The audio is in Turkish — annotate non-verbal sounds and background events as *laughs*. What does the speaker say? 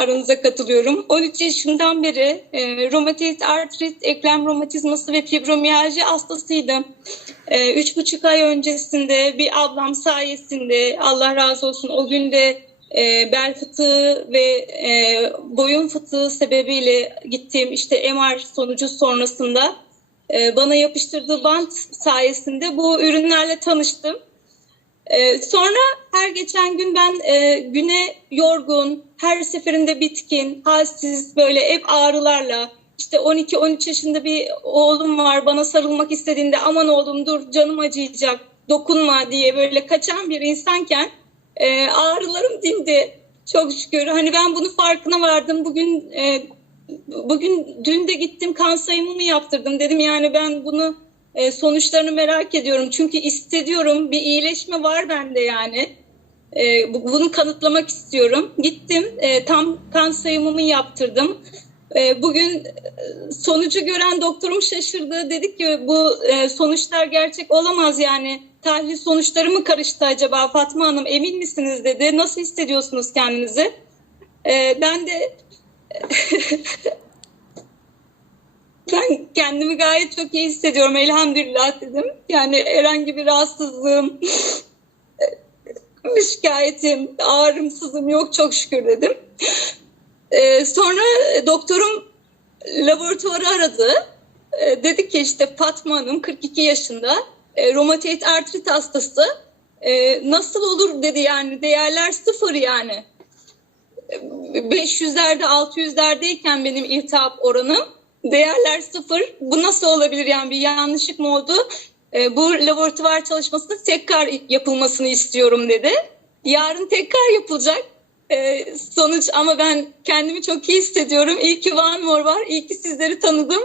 aranıza katılıyorum. 13 yaşından beri e, romatoid artrit, eklem romatizması ve fibromiyalji hastasıydım. E, üç buçuk ay öncesinde bir ablam sayesinde Allah razı olsun o günde e, bel fıtığı ve e, boyun fıtığı sebebiyle gittiğim işte MR sonucu sonrasında e, bana yapıştırdığı bant sayesinde bu ürünlerle tanıştım. Ee, sonra her geçen gün ben e, güne yorgun, her seferinde bitkin, halsiz, böyle hep ağrılarla, işte 12-13 yaşında bir oğlum var bana sarılmak istediğinde aman oğlum dur canım acıyacak, dokunma diye böyle kaçan bir insanken e, ağrılarım dindi. Çok şükür. Hani ben bunun farkına vardım. Bugün e, bugün dün de gittim kan sayımımı yaptırdım. Dedim yani ben bunu e, sonuçlarını merak ediyorum. Çünkü hissediyorum bir iyileşme var bende yani. E, bu- bunu kanıtlamak istiyorum. Gittim e, tam kan sayımımı yaptırdım. E, bugün e, sonucu gören doktorum şaşırdı. Dedi ki bu e, sonuçlar gerçek olamaz yani. Tahlil sonuçları mı karıştı acaba Fatma Hanım emin misiniz dedi. Nasıl hissediyorsunuz kendinizi? E, ben de *laughs* ben kendimi gayet çok iyi hissediyorum elhamdülillah dedim. Yani herhangi bir rahatsızlığım, bir şikayetim, ağrımsızım yok çok şükür dedim. Ee, sonra doktorum laboratuvarı aradı. Ee, dedi ki işte Fatma Hanım 42 yaşında e, romatoid artrit hastası. Ee, nasıl olur dedi yani değerler sıfır yani. 500'lerde 600'lerdeyken benim iltihap oranım değerler sıfır. Bu nasıl olabilir yani bir yanlışlık mı oldu? Ee, bu laboratuvar çalışmasının tekrar yapılmasını istiyorum dedi. Yarın tekrar yapılacak. Ee, sonuç ama ben kendimi çok iyi hissediyorum. İyi ki One More var. İyi ki sizleri tanıdım.